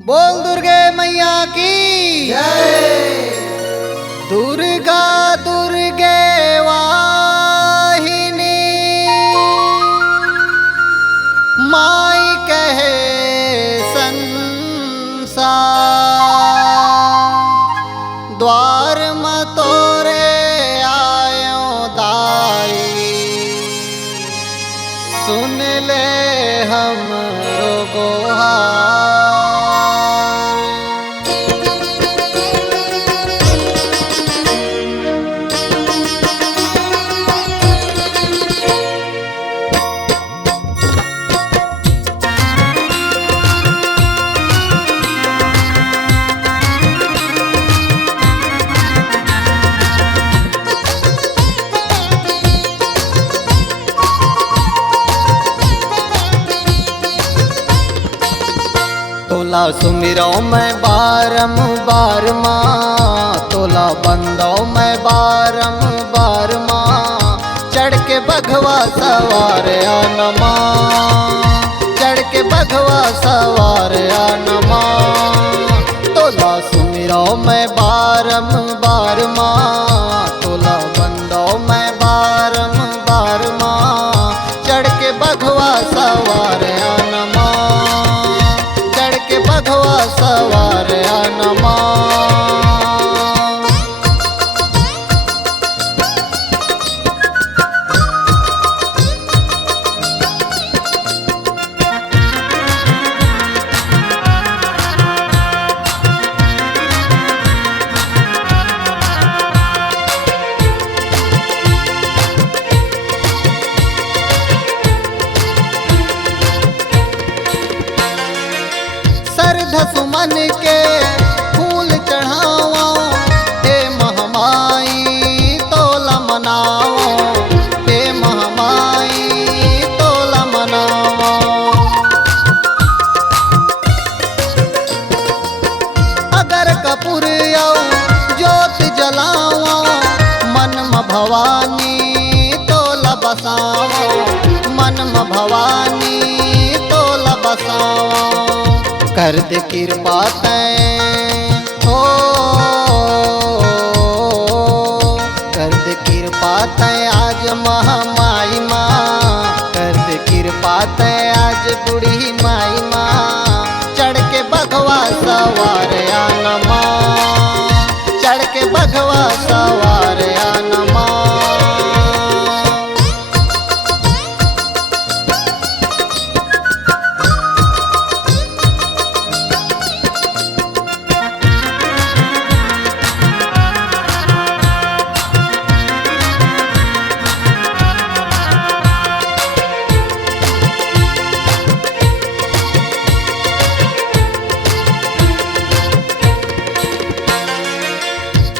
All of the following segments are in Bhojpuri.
बोल दुर्गे मैया की जय। दुर्गा दुर्गे वाहिनी माई कहे संसार द्वार में तोरे आयो दाई सुन ले हम गोहार। तोला सुमिरो मैं बारंबार माँ, तोला बंदो मैं बारंबार माँ। चढ़ के बघवा सवार आनमा, चढ़ के बघवा सवार आनमा। तोला सुमिरो मैं बारंबार माँ, तोला बंदो मैं बारंबार माँ। चढ़ के बघवा सवार आनमा, के बघवा सवार आनमा। सुमन के फूल चढ़ाओ, हे महामाई तोला मनाओ, हे महामाई तोला मनाओ। अगर कपूर आओ ज्योत जलाओ, मन में भवानी तोला बसाओ, मन में भवानी तोला बसाओ। कर दे कृपा हो, कर दे कृपा आज महामाई माँ, कर दे कृपा आज बूढ़ी माई माँ। चढ़ के बघवा सवार आनमा, चढ़ के बघवा सवार आनमा।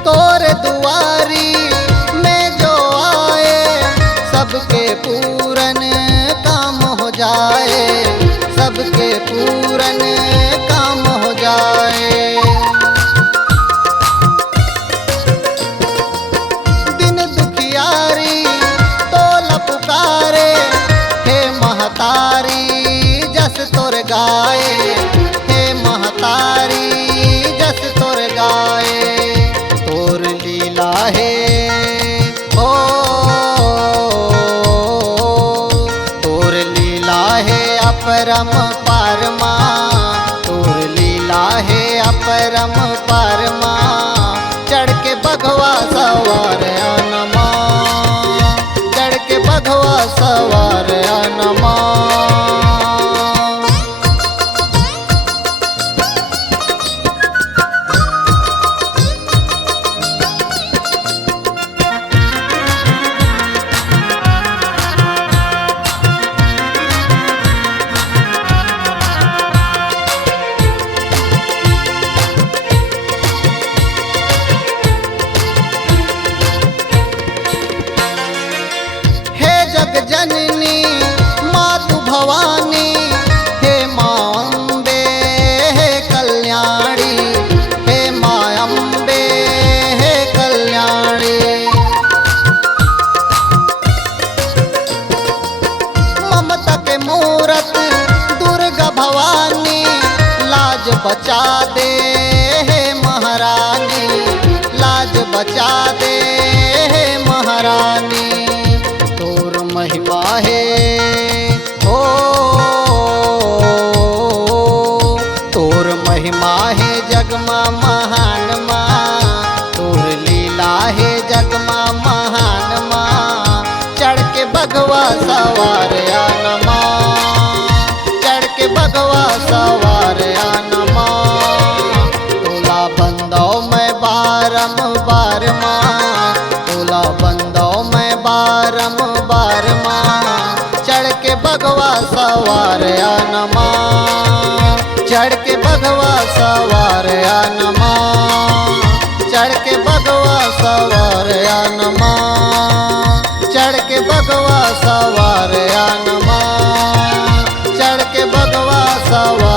तोरे दुआरी में जो आए, सबके पूरन काम हो जाए, सबके पूरन काम हो जाए। दिन दुखियारी तोला पुकारे, हे महतारी जस तोर गाए, हे महतारी जस तोर गाए। तोर लीला है ओ, तोर लीला है अपरम पारमा, तोर लीला है अपरम पारमा। चढ़ के बघवा सवार आनमा, चढ़ के बघवा सवार आनमा। बचा दे हे महारानी, लाज बचा दे हे महारानी। तोर महिमा है हो, तोर महिमा है जगमा महान माँ, तोर लीला है जगमा महान माँ। चढ़ के बगवा सवार आनमा, चढ़ के बगवा सवार आनमा। तोला बंदो मैं बारंबार माँ, तोला बंदो मैं बारंबार माँ। चढ़ के बगवा सवार आनमा, चढ़ के बगवा सवार आनमा, चढ़ के बगवा सवार आनमा, चढ़ के बगवा सवार आनमा, चढ़ के बगवा सवार